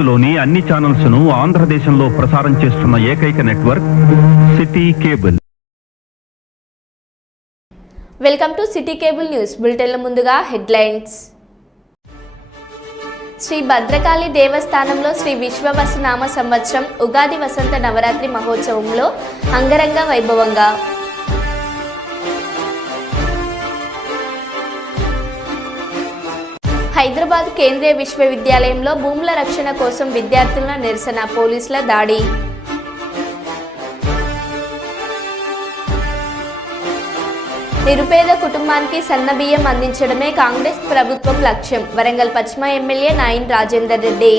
భారత్లోని అన్ని ఛానల్స్ ను ఆంధ్రదేశంలో ప్రసారం చేస్తున్న ఏకైక network city cable. Welcome to city cable news బులెటిన్ల ముందుగా హెడ్లైన్స్. శ్రీ భద్రకాళి దేవస్థానంలో శ్రీ విశ్వవసునామ సంవత్సరం ఉగాది వసంత నవరాత్రి మహోత్సవంలో అంగరంగ వైభవంగా. హైదరాబాద్ కేంద్రీయ విశ్వవిద్యాలయంలో భూముల రక్షణ కోసం విద్యార్థుల నిరసన, పోలీసుల దాడి. నిరుపేద కుటుంబానికి సన్నబియ్యం అందించడమే కాంగ్రెస్ ప్రభుత్వం లక్ష్యం. వరంగల్ పశ్చిమ ఎమ్మెల్యే నాయిన్ రాజేందర్ రెడ్డి.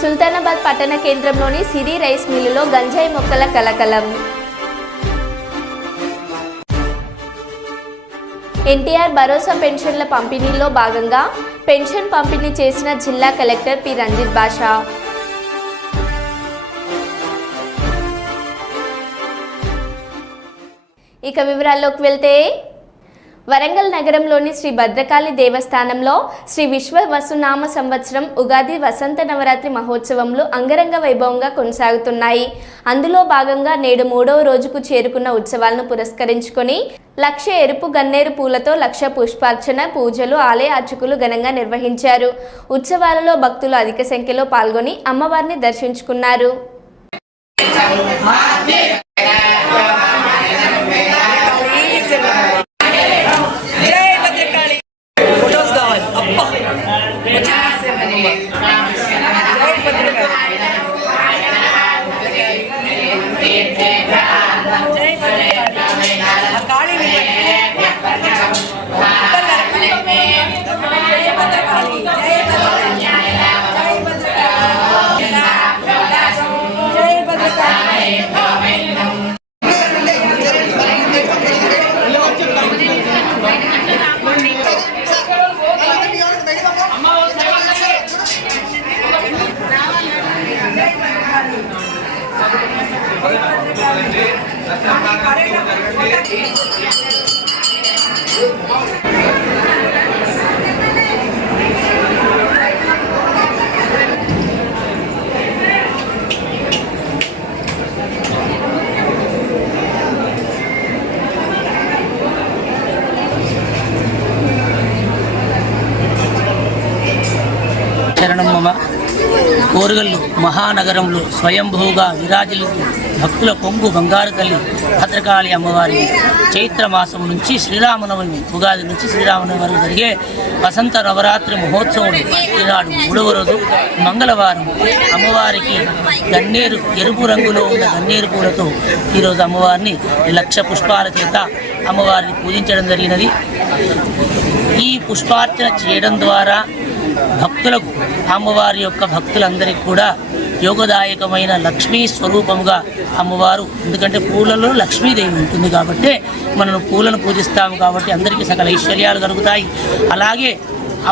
సుల్తానాబాద్ పట్టణ కేంద్రంలోని సిరి రైస్ మిల్లులో గంజాయి మొక్కల కలకలం. ఎన్టీఆర్ భరోసా పెన్షన్ల పంపిణీలో భాగంగా పెన్షన్ పంపిణీ చేసిన జిల్లా కలెక్టర్ పి రంజిత్ బాషా. ఇక వివరాల్లోకి వెళ్తే, వరంగల్ నగరంలోని శ్రీ భద్రకాళి దేవస్థానంలో శ్రీ విశ్వవసునామ సంవత్సరం ఉగాది వసంత నవరాత్రి మహోత్సవంలో అంగరంగ వైభవంగా కొనసాగుతున్నాయి. అందులో భాగంగా నేడు 3వ రోజుకు చేరుకున్న ఉత్సవాలను పురస్కరించుకొని 1,00,000 ఎరుపు గన్నేరు పూలతో 1,00,000 పుష్పార్చన పూజలు ఆలయ అర్చకులు ఘనంగా నిర్వహించారు. ఉత్సవాలలో భక్తులు అధిక సంఖ్యలో పాల్గొని అమ్మవారిని దర్శించుకున్నారు. కోరుగల్లు మహానగరంలో స్వయంభూగా విరాజిల్లుతూ భక్తుల కొంగు బంగారు తల్లి భద్రకాళి అమ్మవారి చైత్ర మాసం నుంచి శ్రీరామనవమి ఉగాది నుంచి శ్రీరామనవమి వరకు జరిగే వసంత నవరాత్రి మహోత్సవం ఈనాడు 3వ రోజు మంగళవారం అమ్మవారికి గన్నేరు ఎరుపు రంగులో ఉన్న గన్నేరు పూలతో ఈరోజు అమ్మవారిని 1,00,000 పుష్పాల చేత అమ్మవారిని పూజించడం జరిగినది. ఈ పుష్పార్చన చేయడం ద్వారా భక్తులకు అమ్మవారి యొక్క భక్తులందరికీ కూడా యోగదాయకమైన లక్ష్మీ స్వరూపంగా అమ్మవారు, ఎందుకంటే పూలలో లక్ష్మీదేవి ఉంటుంది కాబట్టి మనం పూలను పూజిస్తాము కాబట్టి అందరికీ సకల ఐశ్వర్యాలు కలుగుతాయి. అలాగే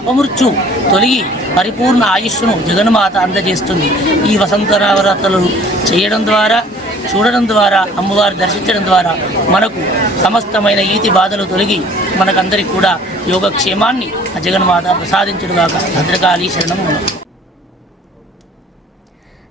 అపమృత్యు తొలగి పరిపూర్ణ ఆయుష్ను జగన్మాత అందజేస్తుంది. ఈ వసంత నవరాత్రులు చేయడం ద్వారా, చూడడం ద్వారా, అమ్మవారు దర్శించడం ద్వారా మనకు సమస్తమైన ఈతి బాధలు తొలగి మనకందరికీ కూడా యోగక్షేమాన్ని ఆ జగన్మాత ప్రసాదించుడుగాక. భద్రకాళి శరణం.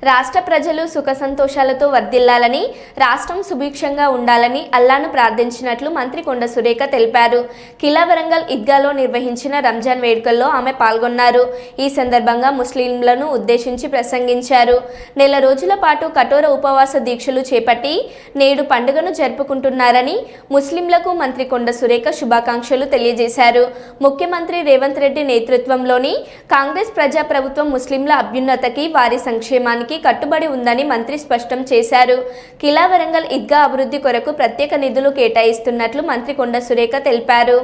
రాష్ట్ర ప్రజలు సుఖ సంతోషాలతో వర్ధిల్లాలని, రాష్ట్రం సుభిక్షంగా ఉండాలని అల్లాను ప్రార్థించినట్లు మంత్రి కొండ సురేఖ తెలిపారు. కిలా వరంగల్ ఈద్గాలో నిర్వహించిన రంజాన్ వేడుకల్లో ఆమె పాల్గొన్నారు. ఈ సందర్భంగా ముస్లింలను ఉద్దేశించి ప్రసంగించారు. నెల రోజుల పాటు కఠోర ఉపవాస దీక్షలు చేపట్టి నేడు పండుగను జరుపుకుంటున్నారని ముస్లింలకు మంత్రి కొండ సురేఖ శుభాకాంక్షలు తెలియజేశారు. ముఖ్యమంత్రి రేవంత్ రెడ్డి నేతృత్వంలోని కాంగ్రెస్ ప్రజా ప్రభుత్వం ముస్లింల అభ్యున్నతకి, వారి సంక్షేమానికి కట్టుబడి ఉందని మంత్రి స్పష్టం చేశారు. కిలా వరంగల్ ఈద్గా అభివృద్ధి కొరకు ప్రత్యేక నిధులు కేటాయిస్తున్నట్లు మంత్రి కొండ సురేఖ తెలిపారు.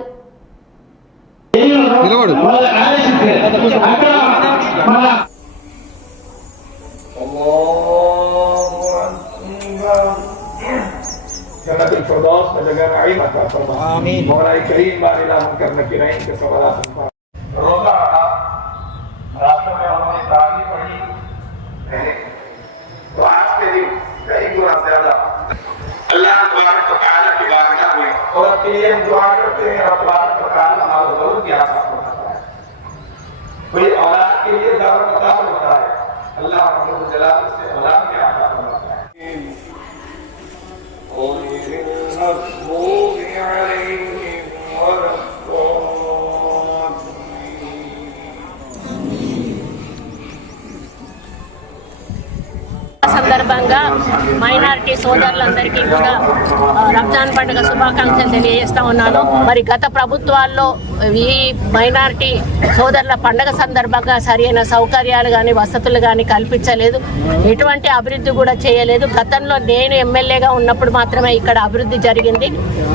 और के लिए दुआ करते हैं, अल्लाह तआला हमारा जरूर की आशा करता है। कोई औलाद के लिए दावा मदार होता है, अल्लाह रब्बुल जलाल से औलाद के आता फरमाता है। సందర్భంగా మైనారిటీ సోదరులందరికీ కూడా రంజాన్ పండుగ శుభాకాంక్షలు తెలియజేస్తా ఉన్నాను. మరి గత ప్రభుత్వాల్లో ఈ మైనారిటీ సోదరుల పండుగ సందర్భంగా సరైన సౌకర్యాలు కానీ వసతులు కానీ కల్పించలేదు, ఎటువంటి అభివృద్ధి కూడా చేయలేదు. గతంలో నేను ఎమ్మెల్యేగా ఉన్నప్పుడు మాత్రమే ఇక్కడ అభివృద్ధి జరిగింది.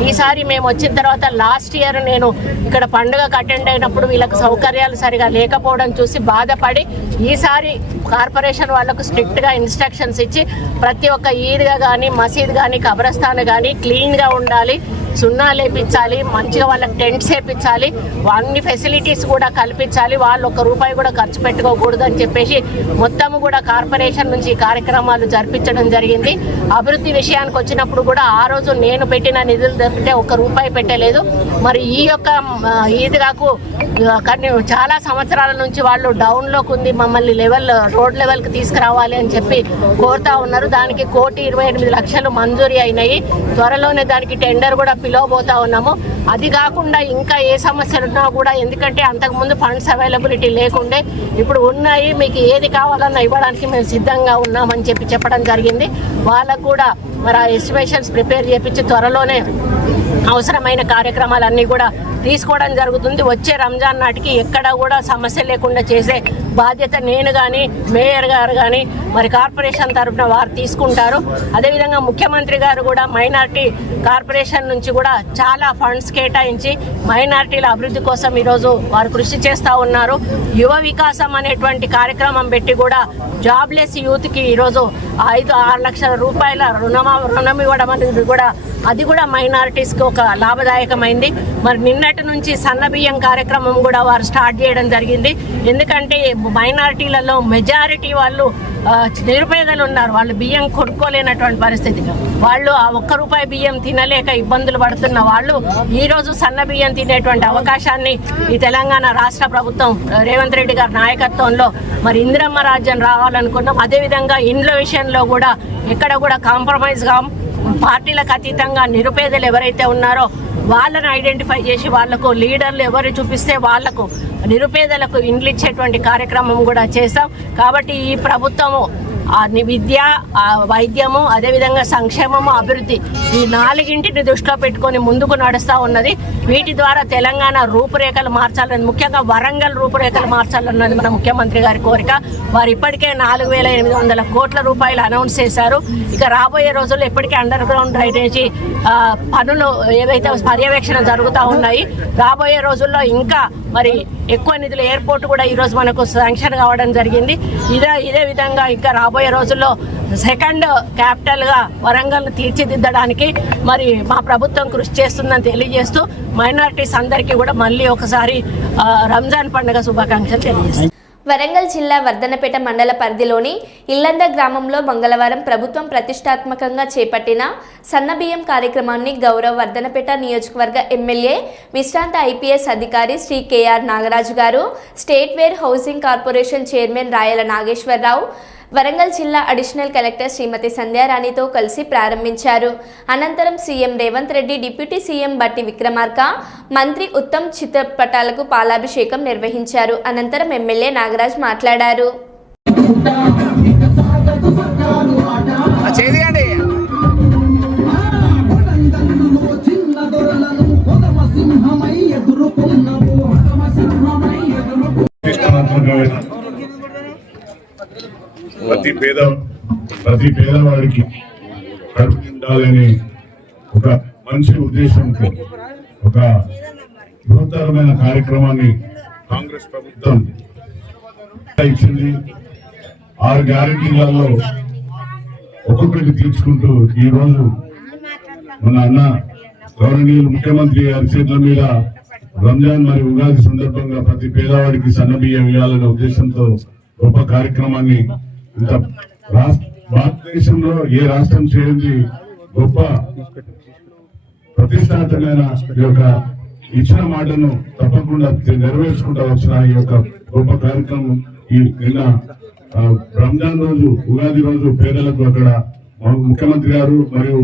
ఈసారి మేము వచ్చిన తర్వాత లాస్ట్ ఇయర్ నేను ఇక్కడ పండుగకు అటెండ్ అయినప్పుడు వీళ్ళకి సౌకర్యాలు సరిగా లేకపోవడం చూసి బాధపడి ఈసారి కార్పొరేషన్ వాళ్ళకు స్ట్రిక్ట్గా ఇన్స్ట్రక్షన్స్ ఇచ్చి ప్రతి ఒక్క ఈద్గా కానీ మసీద్ కానీ కబ్రస్థాన్ కానీ క్లీన్గా ఉండాలి, సున్నా లేపించాలి, మంచిగా వాళ్ళకి టెంట్స్ వేయించాలి, అన్ని ఫెసిలిటీస్ కూడా కల్పించాలి, వాళ్ళు ఒక్క రూపాయి కూడా ఖర్చు పెట్టుకోకూడదు అని చెప్పేసి మొత్తము కూడా కార్పొరేషన్ నుంచి కార్యక్రమాలు జరిపించడం జరిగింది. అభివృద్ధి విషయానికి వచ్చినప్పుడు కూడా ఆ రోజు నేను పెట్టిన నిధులు దొరికితే ఒక్క రూపాయి పెట్టలేదు. మరి ఈ యొక్క ఈద్గాకు కానీ చాలా సంవత్సరాల నుంచి వాళ్ళు డౌన్లోకి ఉంది, మమ్మల్ని రోడ్ లెవెల్కి తీసుకురావాలి అని చెప్పి కోరుతా ఉన్నారు. దానికి 1,28,00,000 మంజూరీ అయినాయి. త్వరలోనే దానికి టెండర్ కూడా పిలవబోతా ఉన్నాము. అది కాకుండా ఇంకా ఏ సమస్యలు ఉన్నా కూడా, ఎందుకంటే అంతకుముందు ఫండ్స్ అవైలబిలిటీ లేకుండే, ఇప్పుడు ఉన్నాయి, మీకు ఏది కావాలన్నా ఇవ్వడానికి మేము సిద్ధంగా ఉన్నామని చెప్పడం జరిగింది. వాళ్ళకు కూడా మరి ఆ ఎస్టిమేషన్స్ ప్రిపేర్ చేయించి త్వరలోనే అవసరమైన కార్యక్రమాలన్నీ కూడా తీసుకోవడం జరుగుతుంది. వచ్చే రంజాన్ నాటికి ఎక్కడ కూడా సమస్య లేకుండా చేసే బాధ్యత నేను కానీ మేయర్ గారు కానీ మరి కార్పొరేషన్ తరఫున వారు తీసుకుంటారు. అదేవిధంగా ముఖ్యమంత్రి గారు కూడా మైనార్టీ కార్పొరేషన్ నుంచి కూడా చాలా ఫండ్స్ కేటాయించి మైనార్టీల అభివృద్ధి కోసం ఈరోజు వారు కృషి చేస్తూ ఉన్నారు. యువ వికాసం అనేటువంటి కార్యక్రమం పెట్టి కూడా జాబ్లెస్ యూత్కి ఈరోజు 5-6 లక్షల రూపాయల రుణం ఇవ్వడం అనేది కూడా అది కూడా మైనారిటీస్కి ఒక లాభదాయకమైంది. మరి నిన్నటి నుంచి సన్న బియ్యం కార్యక్రమం కూడా వారు స్టార్ట్ చేయడం జరిగింది. ఎందుకంటే మైనారిటీలలో మెజారిటీ వాళ్ళు నిరుపేదలు ఉన్నారు, వాళ్ళు బియ్యం కొనుక్కోలేనటువంటి పరిస్థితి, వాళ్ళు ఆ ₹1 బియ్యం తినలేక ఇబ్బందులు పడుతున్న వాళ్ళు ఈరోజు సన్న బియ్యం తినేటువంటి అవకాశాన్ని ఈ తెలంగాణ రాష్ట్ర ప్రభుత్వం రేవంత్ రెడ్డి గారి నాయకత్వంలో మరి ఇందిరమ్మ రాజ్యం రావాలనుకున్నాం. అదేవిధంగా ఇండ్ల విషయంలో కూడా ఎక్కడ కూడా కాంప్రమైజ్ కాం, పార్టీలకు అతీతంగా నిరుపేదలు ఎవరైతే ఉన్నారో వాళ్ళని ఐడెంటిఫై చేసి వాళ్లకు లీడర్లు ఎవరు చూపిస్తే వాళ్లకు నిరుపేదలకు ఇండ్లు ఇచ్చేటువంటి కార్యక్రమం కూడా చేస్తాం. కాబట్టి ఈ ప్రభుత్వము విద్య, వైద్యము, అదేవిధంగా సంక్షేమము, అభివృద్ధి ఈ 4ంటిని దృష్టిలో పెట్టుకొని ముందుకు నడుస్తూ ఉన్నది. వీటి ద్వారా తెలంగాణ రూపురేఖలు మార్చాలని, ముఖ్యంగా వరంగల్ రూపురేఖలు మార్చాలన్నది మన ముఖ్యమంత్రి గారి కోరిక. వారు ఇప్పటికే 4,800 కోట్ల రూపాయలు అనౌన్స్ చేశారు. ఇక రాబోయే రోజుల్లో ఇప్పటికే అండర్ గ్రౌండ్ డ్రైనేజీ పనులు ఏవైతే పర్యవేక్షణ జరుగుతూ ఉన్నాయి, రాబోయే రోజుల్లో ఇంకా మరి ఎక్కువ నిధులు ఎయిర్పోర్ట్ కూడా ఈరోజు మనకు శాంక్షన్ కావడం జరిగింది. ఇదే విధంగా ఇంకా రాబోయే రోజుల్లో సెకండ్ క్యాపిటల్గా వరంగల్ తీర్చిదిద్దడానికి మరి మా ప్రభుత్వం కృషి చేస్తుందని తెలియజేస్తూ మైనారిటీస్ అందరికీ కూడా మళ్ళీ ఒకసారి రంజాన్ పండుగ శుభాకాంక్షలు తెలియజేస్తాం. వరంగల్ జిల్లా వర్ధనపేట మండల పరిధిలోని ఇల్లంద గ్రామంలో మంగళవారం ప్రభుత్వం ప్రతిష్టాత్మకంగా చేపట్టిన సన్నబియ్యం కార్యక్రమాన్ని గౌరవ వర్ధనపేట నియోజకవర్గ ఎమ్మెల్యే విశ్రాంత ఐపీఎస్ అధికారి శ్రీ కేఆర్ నాగరాజు గారు, state warehousing corporation chairman Rayala Nageswara Rao, Warangal జిల్లా అడిషనల్ కలెక్టర్ శ్రీమతి సంధ్యారాణితో కలిసి ప్రారంభించారు. అనంతరం CM Revanth Reddy, deputy CM Bhatti Vikramarka, మంత్రి ఉత్తమ్ చిత్రపటాలకు పాలాభిషేకం నిర్వహించారు. అనంతరం ఎమ్మెల్యే నాగరాజ్ మాట్లాడారు. ప్రతి పేదవాడికి కడుపు నిండాలని ఒక మంచి ఉద్దేశంతో ఒక బృహత్తరమైన కార్యక్రమాన్ని కాంగ్రెస్ ప్రభుత్వం ఇచ్చింది. 6 గ్యారెంటీలలో ఒక్కొక్కటి తీర్చుకుంటూ ఈ రోజు మన అన్న గౌరవనీయులు ముఖ్యమంత్రి గారి చేతుల మీద రంజాన్ మరియు ఉగాది సందర్భంగా ప్రతి పేదవాడికి సన్నబియ్యం ఇవ్వాలనే ఉద్దేశంతో గొప్ప కార్యక్రమాన్ని ఇంత భారతదేశంలో ఏ రాష్ట్రం చేయండి గొప్ప ప్రతిష్టాత్మకమైన ఈ యొక్క ఇచ్చిన మాటను తప్పకుండా నెరవేర్చుకుంటూ వచ్చిన ఈ యొక్క గొప్ప కార్యక్రమం. ఈ నిన్న రంజాన్ రోజు, ఉగాది రోజు పేదలకు అక్కడ ముఖ్యమంత్రి గారు మరియు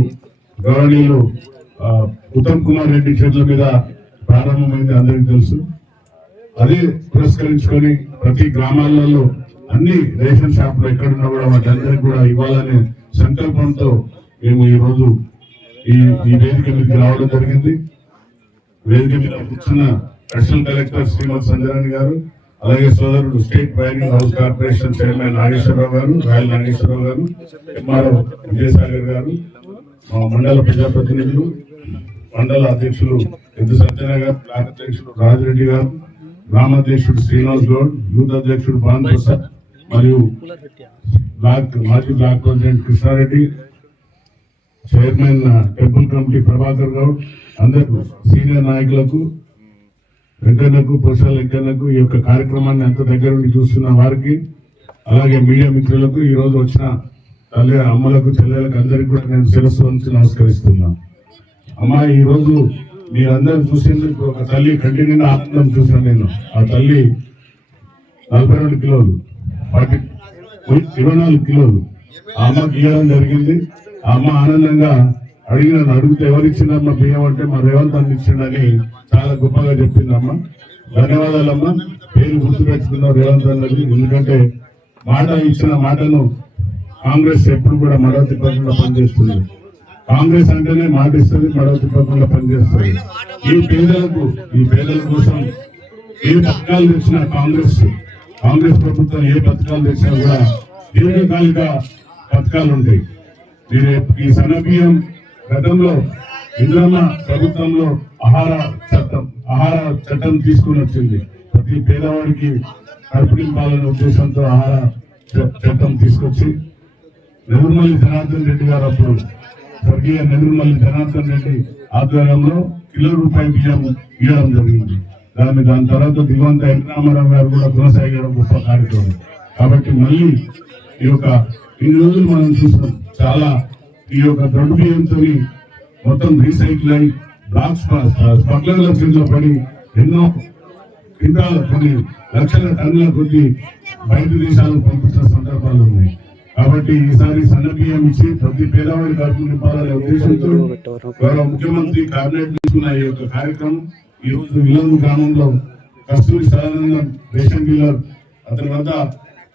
గవర్నీయులు ఉత్తమ్ కుమార్ రెడ్డి చేతుల మీద ప్రారంభమైంది, అందరికీ తెలుసు. అదే పురస్కరించుకొని ప్రతి గ్రామాలలో అన్ని రేషన్ షాపులు ఎక్కడున్నా కూడా వాటి కూడా ఇవ్వాలనే సంకల్పంతో మేము ఈ రోజు ఈ వేదిక మీదకి రావడం జరిగింది. వేదిక మీద కూర్చున్న అడిషనల్ కలెక్టర్ శ్రీమతి సంజరాణి గారు, అలాగే సోదరుడు state planning house corporation chairman Nageswararao గారు, రాయల్ నాగేశ్వరరావు గారు, ఎంఆర్ఓ విజయసాగర్ గారు, మండల ప్రజాప్రతినిధులు, మండల అధ్యక్షులు ఎద్దు సత్యనారాయణ గారు, బ్లాక్ అధ్యక్షుడు రాజిరెడ్డి గారు, గ్రామాధ్యక్షుడు శ్రీనివాస్ గౌడ్, యూత్ అధ్యక్షుడు భాన్ ప్రసాద్ మరియు మాజీ block president Krishnareddy, chairman temple committee Prabhakar Goud, అందరూ సీనియర్ నాయకులకు, వెంకన్నకు, పురుషాల వెంకన్నకు, ఈ యొక్క కార్యక్రమాన్ని అంత దగ్గర నుండి చూస్తున్న వారికి, అలాగే మీడియా మిత్రులకు, ఈ రోజు వచ్చిన తల్లి అమ్మలకు, చెల్లెలకు అందరికీ కూడా నేను శిరస్సు వంచి నమస్కరిస్తున్నాను. అమ్మా, ఈ రోజు మీరందరూ చూసేందుకు ఒక తల్లి కంటి నిండా ఆనందం చూశాను నేను. ఆ తల్లి 42 కిలోలు 24 కిలోలు ఆ అమ్మ గీయడం జరిగింది. ఆ అమ్మ ఆనందంగా అడిగితే ఎవరిచ్చిందమ్మా బియ్యం అంటే మా రేవంత్ అన్న ఇచ్చిండని చాలా గొప్పగా చెప్పింది అమ్మ. ధన్యవాదాలమ్మా. పేరు గుర్తుపెట్టుకున్నావు రేవంత్ అన్నది. ఎందుకంటే మాట ఇచ్చిన మాటను కాంగ్రెస్ ఎప్పుడు కూడా మడవ తిప్పకుండా పనిచేస్తుంది. కాంగ్రెస్ అంటేనే మాట ఇస్తుంది, మడవ తిప్పకుండా పనిచేస్తుంది. ఈ పేదల కోసం ఏ పథకాలు తెచ్చినా కాంగ్రెస్ ప్రభుత్వం ఏ పథకాలు తెచ్చినా కూడా దీర్ఘకాలిక పథకాలు ఉంటాయి. ఈ సన్నబియ్యం గతంలో ఇంద్రమ్మ ప్రభుత్వంలో ఆహార చట్టం తీసుకుని వచ్చింది. ప్రతి పేదవాడికి కడుపు నింపాలనే ఉద్దేశంతో ఆహార చట్టం తీసుకొచ్చి నెదురుమల్లి జనార్దన్ రెడ్డి గారు, అప్పుడు స్వర్గీయ నెదురుమల్లి జనార్దన్ రెడ్డి ఆధ్వర్యంలో ₹1 బియ్యం ఇవ్వడం జరిగింది. దాని తర్వాత దివంత వెంకటరామారావు గారు కూడా కొనసాగడం గొప్ప కార్యక్రమం. కాబట్టి మళ్ళీ ఇన్ని రోజులు మనం చూస్తాం, చాలా ఈ యొక్క దొడ్డు బియ్యంతో మొత్తం రీసైకిల్ అయి బ్లాక్ స్మగ్లర్ల చేతిలో పడి ఎన్నో క్వింటాల కొన్ని లక్షల టన్నుల కొద్ది బయట దేశాలకు పంపించిన సందర్భాలు ఉన్నాయి. కాబట్టి ఈసారి సన్న బియ్యం ఇచ్చి ప్రతి పేదవాడి కడుపు నింపాలనే ఉద్దేశంతో గౌరవ ముఖ్యమంత్రి కేబినెట్ తీసుకున్న ఈ యొక్క కార్యక్రమం ఈ రోజు ఇల్లందు గ్రామంలో కస్తూరి సదానందం రేషన్ డీలర్, అతని వద్ద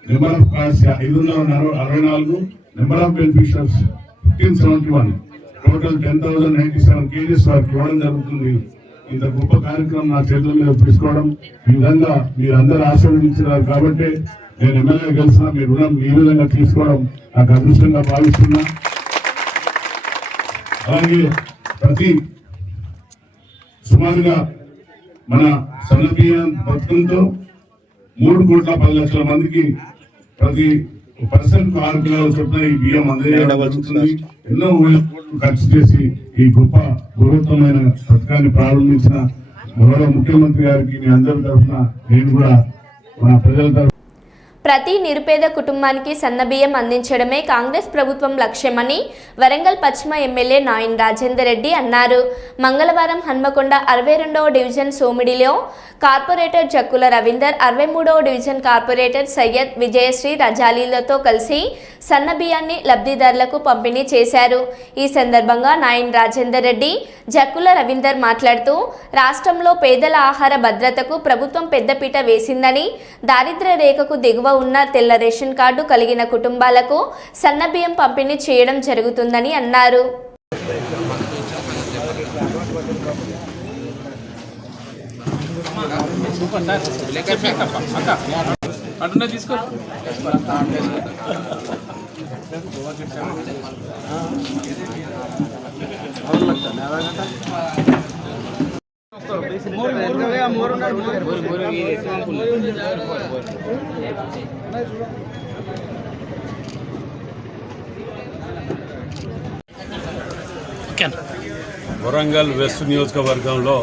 number of cards 564, number of beneficiaries 1571, total 10,097 kgs వారికి ఇవ్వడం జరుగుతుంది. ఇంత గొప్ప కార్యక్రమం నా చేతుల మీద తీసుకోవడం, ఈ విధంగా మీరందరూ ఆశీర్వదించారు కాబట్టి నేను ఎమ్మెల్యే గెలిచిన మీ రుణం ఈ విధంగా తీసుకోవడం నాకు అదృష్టంగా భావిస్తున్నా. అలాగే ప్రతి సుమారుగా మన సన్నబియ్యం పథకంతో 3,10,00,000 మందికి ప్రతి పర్సెంట్ 6 కిలోల చొప్పున ఈ బియ్యం అందజేయబడుతుంది. ఎన్నో వేల కోట్లు ఖర్చు చేసి ఈ గొప్ప గౌరవమైన పథకాన్ని ప్రారంభించిన గౌరవ ముఖ్యమంత్రి గారికి మీ అందరి తరఫున నేను కూడా మన ప్రజల తరఫున ప్రతి నిరుపేద కుటుంబానికి సన్నబియ్యం అందించడమే కాంగ్రెస్ ప్రభుత్వం లక్ష్యమని వరంగల్ పశ్చిమ ఎమ్మెల్యే నాయన్ రాజేందర్ రెడ్డి అన్నారు. మంగళవారం హన్మకొండ 62వ డివిజన్ సోమిడిలో కార్పొరేటర్ జక్కుల రవీందర్, 63వ డివిజన్ కార్పొరేటర్ సయ్యద్ విజయశ్రీ రజాలీలతో కలిసి సన్నబియ్యాన్ని లబ్ధిదారులకు పంపిణీ చేశారు. ఈ సందర్భంగా నాయన్ రాజేందర్ రెడ్డి, జక్కుల రవీందర్ మాట్లాడుతూ రాష్ట్రంలో పేదల ఆహార భద్రతకు ప్రభుత్వం పెద్దపీట వేసిందని, దారిద్ర్య రేఖకు దిగువ ఉన్న తెల్ల రేషన్ కార్డు కలిగిన కుటుంబాలకు సన్నబియ్యం పంపిణీ చేయడం జరుగుతుందని అన్నారు. వరంగల్ వెస్ట్ నియోజకవర్గంలో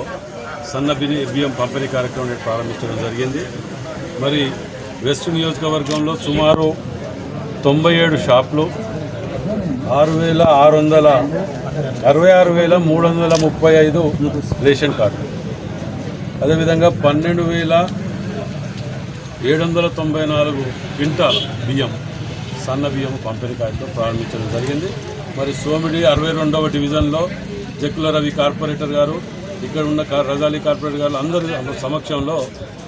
సన్న బియ్యం పంపిణీ కార్యక్రమం ప్రారంభించడం జరిగింది. మరి వెస్ట్ నియోజకవర్గంలో సుమారు 97 షాపులు, 66,335 రేషన్ కార్డు, అదేవిధంగా 12,000 794 క్వింటాల్ బియ్యం సన్న బియ్యం పంపిణీ కార్యక్రమం ప్రారంభించడం జరిగింది. మరి సోమిడి 62వ డివిజన్లో జక్కుల రవి కార్పొరేటర్ గారు, ఇక్కడ ఉన్న రజాలి కార్పొరేటర్ గారు అందరి సమక్షంలో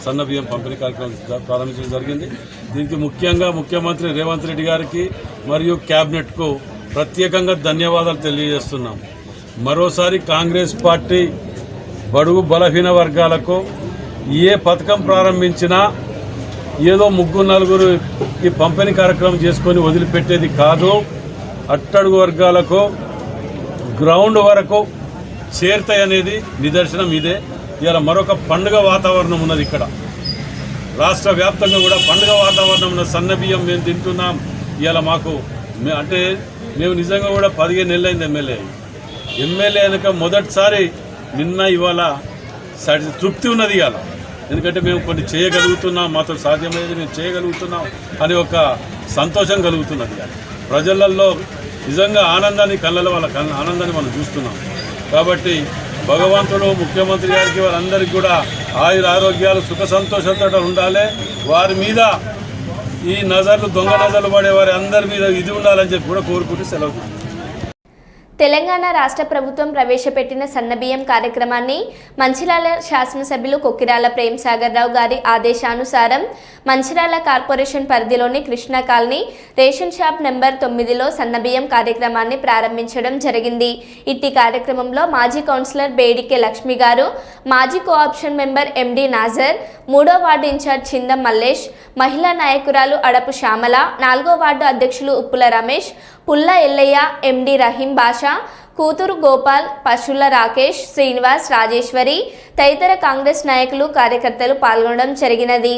సన్న బియ్యం పంపిణీ కార్యక్రమం ప్రారంభించడం జరిగింది. దీనికి ముఖ్యంగా ముఖ్యమంత్రి రేవంత్ రెడ్డి గారికి మరియు క్యాబినెట్కు ప్రత్యేకంగా ధన్యవాదాలు తెలియజేస్తున్నాం. మరోసారి కాంగ్రెస్ పార్టీ బడుగు బలహీన వర్గాలకు ఏ పథకం ప్రారంభించినా ఏదో 3-4 ఈ పంపిణీ కార్యక్రమం చేసుకొని వదిలిపెట్టేది కాదు. అట్టడుగు వర్గాలకు గ్రౌండ్ వరకు చేరుతాయనేది నిదర్శనం ఇదే. ఇవాళ మరొక పండుగ వాతావరణం ఉన్నది. ఇక్కడ రాష్ట్ర వ్యాప్తంగా కూడా పండుగ వాతావరణం ఉన్న సన్న బియ్యం మేము తింటున్నాం. ఇవాళ మాకు అంటే మేము నిజంగా కూడా 15 నెలలైంది ఎమ్మెల్యే అయినాక మొదటిసారి నిన్న ఇవాళ తృప్తి ఉన్నది. ఇవాళ ఎందుకంటే మేము కొన్ని చేయగలుగుతున్నాం, మాతో సాధ్యమయ్యేది మేము చేయగలుగుతున్నాం అనే ఒక సంతోషం కలుగుతున్నది. ప్రజలలో నిజంగా ఆనందాన్ని కళ్ళలో వాళ్ళ ఆనందాన్ని మనం చూస్తున్నాం. కాబట్టి భగవంతుడు ముఖ్యమంత్రి గారికి వారందరికీ కూడా ఆయుర ఆరోగ్యాలు సుఖ సంతోషాలతో ఉండాలి. వారి మీద ఈ నజర్లు దొంగ నజర్లు పడే వారి అందరి మీద ఇది ఉండాలని చెప్పి కూడా కోరుకుంటూ సెలవు. తెలంగాణ రాష్ట్ర ప్రభుత్వం ప్రవేశపెట్టిన సన్నబియ్యం కార్యక్రమాన్ని మంచిర్యాల శాసనసభ్యులు కొక్కిరాల ప్రేమ్ సాగర్ రావు గారి ఆదేశానుసారం మంచిర్యాల కార్పొరేషన్ పరిధిలోని Krishna colony ration shop number 9లో సన్నబియ్యం కార్యక్రమాన్ని ప్రారంభించడం జరిగింది. ఇట్టి కార్యక్రమంలో మాజీ కౌన్సిలర్ బేడికే లక్ష్మి గారు, మాజీ కోఆప్షన్ మెంబర్ ఎండి నాజర్, 3వ వార్డు ఇన్ఛార్జ్ చిందం మల్లేష్, మహిళా నాయకురాలు అడపు శ్యామల, 4వ వార్డు అధ్యక్షులు ఉప్పుల రమేష్, పుల్ల ఎల్లయ్య, ఎండి రహీం బాషా, కూతురు గోపాల్, పశుల రాకేష్, శ్రీనివాస్, రాజేశ్వరి తదితర కాంగ్రెస్ నాయకులు కార్యకర్తలు పాల్గొనడం జరిగినది.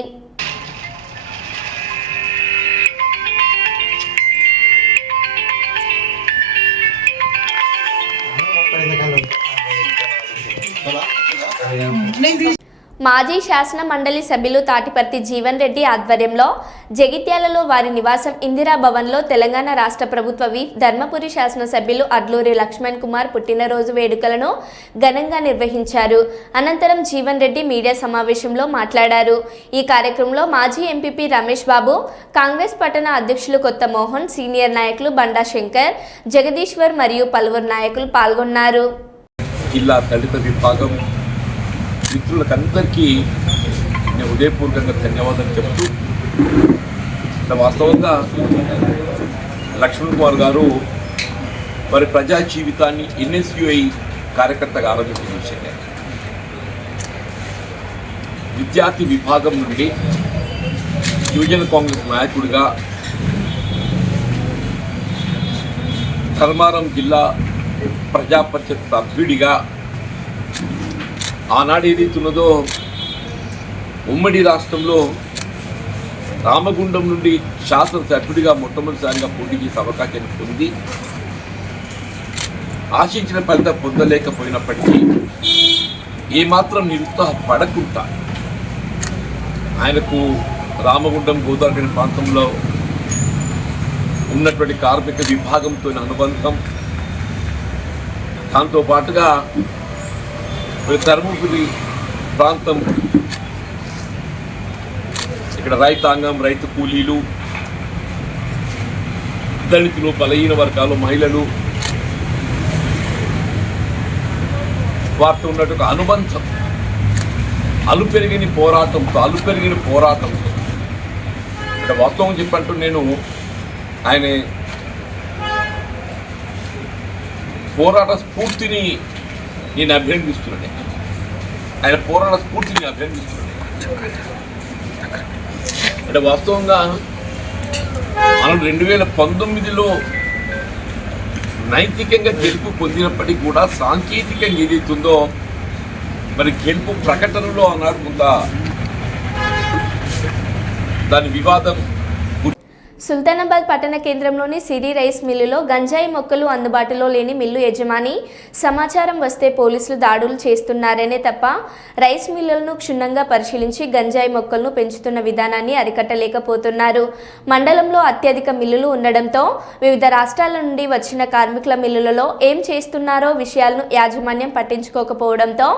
మాజీ శాసన మండలి సభ్యులు తాటిపర్తి జీవన్ రెడ్డి ఆధ్వర్యంలో జగిత్యాలలో వారి నివాసం ఇందిరా భవన్లో తెలంగాణ రాష్ట్ర ప్రభుత్వ విప్ ధర్మపురి శాసనసభ్యులు అడ్లూరి లక్ష్మణ్ కుమార్ పుట్టినరోజు వేడుకలను ఘనంగా నిర్వహించారు. అనంతరం జీవన్ రెడ్డి మీడియా సమావేశంలో మాట్లాడారు. ఈ కార్యక్రమంలో మాజీ ఎంపీపీ రమేష్ బాబు, కాంగ్రెస్ పట్టణ అధ్యక్షులు కొత్త మోహన్, సీనియర్ నాయకులు బండా శంకర్, జగదీశ్వర్ మరియు పలువురు నాయకులు పాల్గొన్నారు. జిల్లా దళిత విభాగం మిత్రులకందరికీ నేను హృదయపూర్వకంగా ధన్యవాదాలు చెప్తూ, వాస్తవంగా లక్ష్మణ్ కుమార్ గారు వారి ప్రజా జీవితాన్ని ఎన్ఎస్యుఐ కార్యకర్తగా ఆరంభించిన విషయం. విద్యార్థి విభాగం నుండి యువజన కాంగ్రెస్ నాయకుడిగా, ధర్మారం జిల్లా ప్రజా పరిషత్ సభ్యుడిగా, ఆనాడు ఏదైతున్నదో ఉమ్మడి రాష్ట్రంలో రామగుండం నుండి శాసనసభ్యుడిగా మొట్టమొదటిసారిగా పోటీ చేసే అవకాశాన్ని పొంది ఆశించిన ఫలితం పొందలేకపోయినప్పటికీ ఏమాత్రం నిరుత్సాహపడకుండా ఆయనకు రామగుండం గోదావరి ప్రాంతంలో ఉన్నటువంటి కార్మిక విభాగంతో అనుబంధం, దాంతో పాటుగా ధర్మపురి ప్రాంతం ఇక్కడ రైతాంగం, రైతు కూలీలు, దళితులు, బలహీన వర్గాలు, మహిళలు వారితో ఉన్నట్టు అనుబంధం, అలుపెరిగిన పోరాటం ఇక్కడ వాస్తవం చెప్పంటూ నేను ఆయన పోరాట స్ఫూర్తిని నేను అభినందిస్తున్నాను. ఆయన పోరాట స్ఫూర్తిని అభినందిస్తున్నాను. అంటే వాస్తవంగా మనం 2019లో నైతికంగా గెలుపు పొందినప్పటికీ కూడా సాంకేతికంగా ఏదైతుందో మరి గెలుపు ప్రకటనలో అన్నాడు కొంత దాని వివాదం. సుల్తానాబాద్ పట్టణ కేంద్రంలోని సిరి రైస్ మిల్లులో గంజాయి మొక్కలు అందుబాటులో లేని మిల్లు యజమాని సమాచారం వస్తే పోలీసులు దాడులు చేస్తున్నారనే తప్ప రైస్ మిల్లులను క్షుణ్ణంగా పరిశీలించి గంజాయి మొక్కలను పెంచుతున్న విధానాన్ని అరికట్టలేకపోతున్నారు. మండలంలో అత్యధిక మిల్లులు ఉండడంతో వివిధ రాష్ట్రాల నుండి వచ్చిన కార్మికుల మిల్లులలో ఏం చేస్తున్నారో విషయాలను యాజమాన్యం పట్టించుకోకపోవడంతో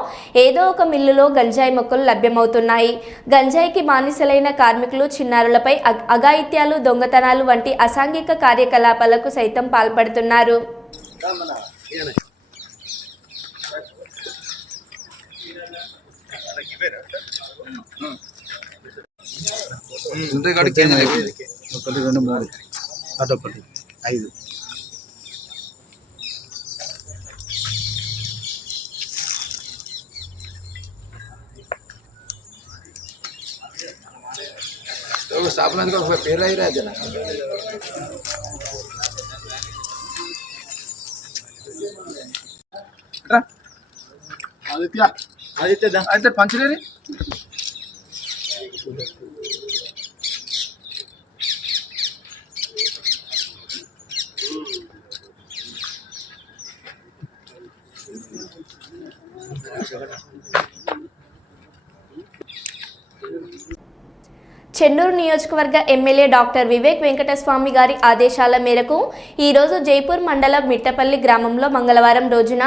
ఏదో ఒక మిల్లులో గంజాయి మొక్కలు లభ్యమవుతున్నాయి. గంజాయికి బానిసలైన కార్మికులు, చిన్నారులపై అఘాయిత్యాలు, దొంగతనాలు వంటి అసాంఘిక కార్యకలాపాలకు సైతం పాల్పడుతున్నారు. स्थापना का पेड़ ही रहा जना आदित्य आदित्य आदित्य पंचले చెన్నూరు నియోజకవర్గ ఎమ్మెల్యే డాక్టర్ వివేక్ వెంకటస్వామి గారి ఆదేశాల మేరకు ఈరోజు జైపూర్ మండలం మిట్టపల్లి గ్రామంలో మంగళవారం రోజున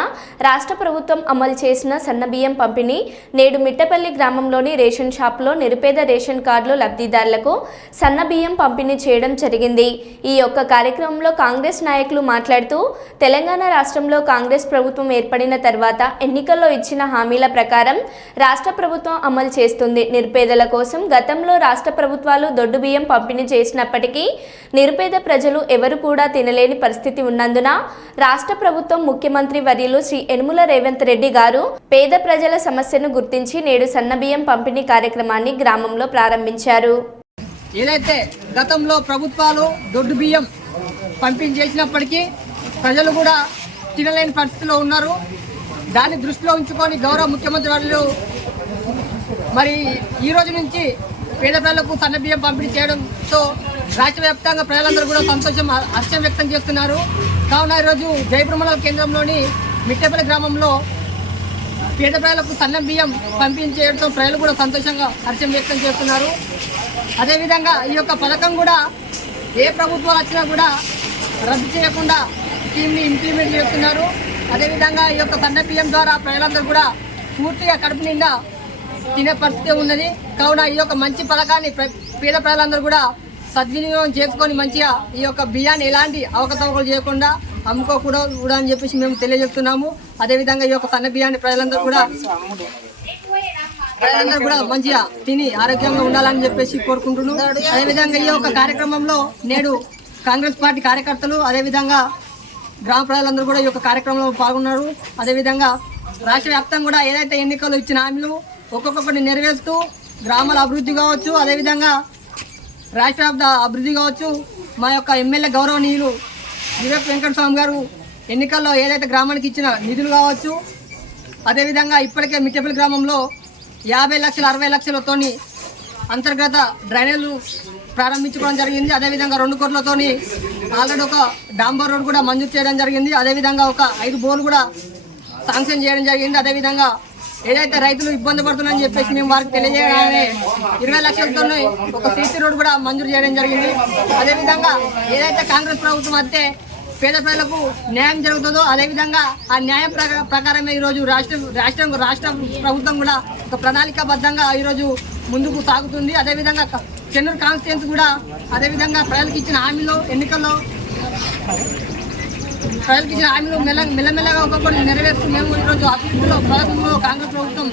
రాష్ట్ర ప్రభుత్వం అమలు చేసిన సన్నబియ్యం పంపిణీ నేడు మిట్టపల్లి గ్రామంలోని రేషన్ షాప్లో నిరుపేద రేషన్ కార్డులు లబ్ధిదారులకు సన్నబియ్యం పంపిణీ చేయడం జరిగింది. ఈ యొక్క కార్యక్రమంలో కాంగ్రెస్ నాయకులు మాట్లాడుతూ తెలంగాణ రాష్ట్రంలో కాంగ్రెస్ ప్రభుత్వం ఏర్పడిన తర్వాత ఎన్నికల్లో ఇచ్చిన హామీల ప్రకారం రాష్ట్ర ప్రభుత్వం అమలు చేస్తుంది. నిరుపేదల కోసం గతంలో రాష్ట్ర ప్రభుత్వాలు దొడ్డు బియ్యం పంపిణీ చేసినప్పటికీ నిరుపేద ప్రజలు ఎవరు కూడా తినలేని పరిస్థితి ఉన్నందున రాష్ట్ర ప్రభుత్వం ముఖ్యమంత్రి వర్యులు శ్రీ యనుమల రేవంత్ రెడ్డి గారు పేద ప్రజల సమస్యను గుర్తించి నేడు సన్నబియ్యం పంపిణీ కార్యక్రమాన్ని గ్రామంలో ప్రారంభించారు. ఏదైతే గతంలో ప్రభుత్వాలు దొడ్డు బియ్యం పంపిణీ చేసినప్పటికీ ప్రజలు కూడా తినలేని పరిస్థితిలో ఉన్నారు. దాన్ని దృష్టిలో ఉంచుకొని గౌరవ ముఖ్యమంత్రి వర్యులు మరి ఈ రోజు నుంచి పేద ప్రజలకు సన్న బియ్యం పంపిణీ చేయడంతో రాష్ట్ర వ్యాప్తంగా ప్రజలందరూ కూడా హర్షం వ్యక్తం చేస్తున్నారు. కావున ఈరోజు జైపూర్ మండల కేంద్రంలోని మిట్టపల్లి గ్రామంలో పేద ప్రజలకు సన్న బియ్యం పంపిణీ చేయడంతో ప్రజలు కూడా సంతోషంగా హర్షం వ్యక్తం చేస్తున్నారు. అదేవిధంగా ఈ యొక్క పథకం కూడా ఏ ప్రభుత్వాలు వచ్చినా కూడా రద్దు చేయకుండా స్కీమ్ని ఇంప్లిమెంట్ చేస్తున్నారు. అదేవిధంగా ఈ యొక్క సన్న బియ్యం ద్వారా ప్రజలందరూ కూడా పూర్తిగా కడుపు నిండా తినే పరిస్థితి ఉన్నది. కావున ఈ యొక్క మంచి పథకాన్ని పేద ప్రజలందరూ కూడా సద్వినియోగం చేసుకొని మంచిగా ఈ యొక్క బియ్యాన్ని ఎలాంటి అవకతవకలు చేయకుండా అమ్ముకోకూడదు అని చెప్పేసి మేము తెలియజేస్తున్నాము. అదేవిధంగా ఈ యొక్క సన్న బియ్యాన్ని ప్రజలందరూ కూడా మంచిగా తిని ఆరోగ్యంగా ఉండాలని చెప్పేసి కోరుకుంటున్నాం. అదేవిధంగా ఈ యొక్క కార్యక్రమంలో నేడు కాంగ్రెస్ పార్టీ కార్యకర్తలు అదేవిధంగా గ్రామ ప్రజలందరూ కూడా ఈ యొక్క కార్యక్రమంలో పాల్గొన్నారు. అదేవిధంగా రాష్ట్ర వ్యాప్తంగా కూడా ఏదైతే ఎన్నికలు ఇచ్చిన హామీలు ఒక్కొక్కటి నెరవేరుస్తూ గ్రామాల అభివృద్ధి కావచ్చు, అదేవిధంగా రాష్ట్ర అభివృద్ధి కావచ్చు. మా యొక్క ఎమ్మెల్యే గౌరవనీయులు వివేక్ వెంకటస్వామి గారు ఎన్నికల్లో ఏదైతే గ్రామానికి ఇచ్చిన నిధులు కావచ్చు, అదేవిధంగా ఇప్పటికే మిట్టపల్లి గ్రామంలో 50 లక్షలు 60 లక్షలతోని అంతర్గత డ్రైనేజీలు ప్రారంభించుకోవడం జరిగింది. అదేవిధంగా 2 కోట్లతోని ఆల్రెడీ ఒక డాంబర్ రోడ్ కూడా మంజూరు చేయడం జరిగింది. అదేవిధంగా ఒక 5 బోర్లు కూడా శాంక్షన్ చేయడం జరిగింది. అదేవిధంగా ఏదైతే రైతులు ఇబ్బంది పడుతున్నారని చెప్పేసి మేము వారికి తెలియజేయగానే 20 లక్షలతో ఒక సీసీ రోడ్ కూడా మంజూరు చేయడం జరిగింది. అదేవిధంగా ఏదైతే కాంగ్రెస్ ప్రభుత్వం వస్తే పేద ప్రజలకు న్యాయం జరుగుతుందో అదేవిధంగా ఆ న్యాయం ప్రకారమే ఈరోజు రాష్ట్ర ప్రభుత్వం కూడా ఒక ప్రణాళికాబద్ధంగా ఈరోజు ముందుకు సాగుతుంది. అదేవిధంగా చెన్నూరు కాన్స్టిట్యున్సీ కూడా అదేవిధంగా ప్రజలకు ఇచ్చిన హామీలు ఎన్నికల్లో ప్రజలకు ఇచ్చిన హామీలు మెల్లమెల్లగా ఒక్కొక్కటి నెరవేరుస్తూ మేము ఈరోజు అభివృద్ధిలో ప్రభుత్వంలో కాంగ్రెస్ ప్రభుత్వం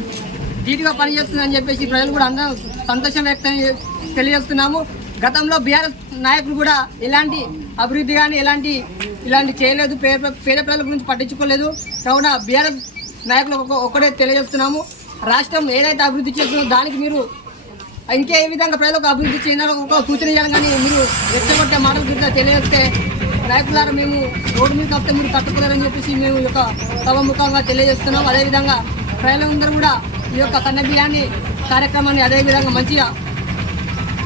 ధీటుగా పనిచేస్తుందని చెప్పేసి ప్రజలు కూడా అందరూ సంతోషం వ్యక్తం తెలియజేస్తున్నాము. గతంలో బీఆర్ఎస్ నాయకులు కూడా ఎలాంటి అభివృద్ధి కానీ ఇలాంటి చేయలేదు, పేద ప్రజల గురించి పట్టించుకోలేదు. కావున బీఆర్ఎస్ నాయకులు ఒక్కడే తెలియజేస్తున్నాము. రాష్ట్రం ఏదైతే అభివృద్ధి చేస్తుందో దానికి మీరు ఇంకే విధంగా ప్రజలకు అభివృద్ధి చేయాలో ఒక సూచన చేయాలి. కానీ మీరు రెచ్చగొట్టే మాటల గురించి తెలియజేస్తే నాయకులారా మేము రోడ్డు మీద వస్తే మీరు తట్టుకోలేరని చెప్పేసి మేము ఈ యొక్క సభముఖంగా తెలియజేస్తున్నాం. అదేవిధంగా ప్రజలందరూ కూడా ఈ యొక్క సన్న బియ్యాన్ని కార్యక్రమాన్ని అదేవిధంగా మంచిగా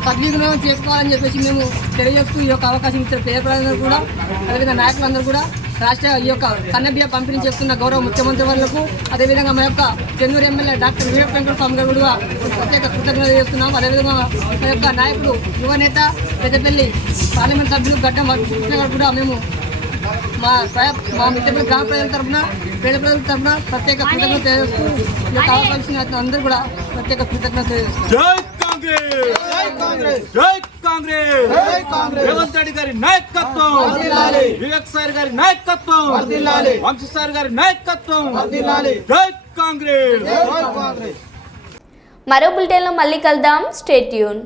సద్వినియోగం చేసుకోవాలని చెప్పేసి మేము తెలియజేస్తూ ఈ యొక్క అవకాశం ఇచ్చిన పేదలందరూ కూడా అదేవిధంగా నాయకులందరూ కూడా రాష్ట్ర ఈ యొక్క సన్నబియ్య పంపిణీ చేస్తున్న గౌరవ ముఖ్యమంత్రి వర్లకు అదేవిధంగా మా యొక్క చెన్నూరు ఎమ్మెల్యే డాక్టర్ వివేక్ వెంకట స్వామి గారు కూడా ప్రత్యేక కృతజ్ఞతలు చేస్తున్నాం. అదేవిధంగా మా యొక్క నాయకుడు యువనేత పెద్దపల్లి పార్లమెంట్ సభ్యులు గడ్డం కృష్ణ గారు కూడా మేము మా మిత్రుల గ్రామ ప్రజల తరఫున పేద ప్రజల తరఫున ప్రత్యేక కృతజ్ఞత తెలియజేస్తూ ఈ యొక్క అవకాశం అందరూ కూడా ప్రత్యేక కృతజ్ఞత తెలియజేస్తున్నాం. జై కాంగ్రెస్ రేవంత్ రెడ్డి గారి నాయకత్వం, వివేక్ సార్ గారి నాయకత్వం, వంశీ సార్ గారి నాయకత్వం. జై కాంగ్రెస్. మరో బులెటిన్లో మళ్ళీ కలుద్దాం. Stay tune.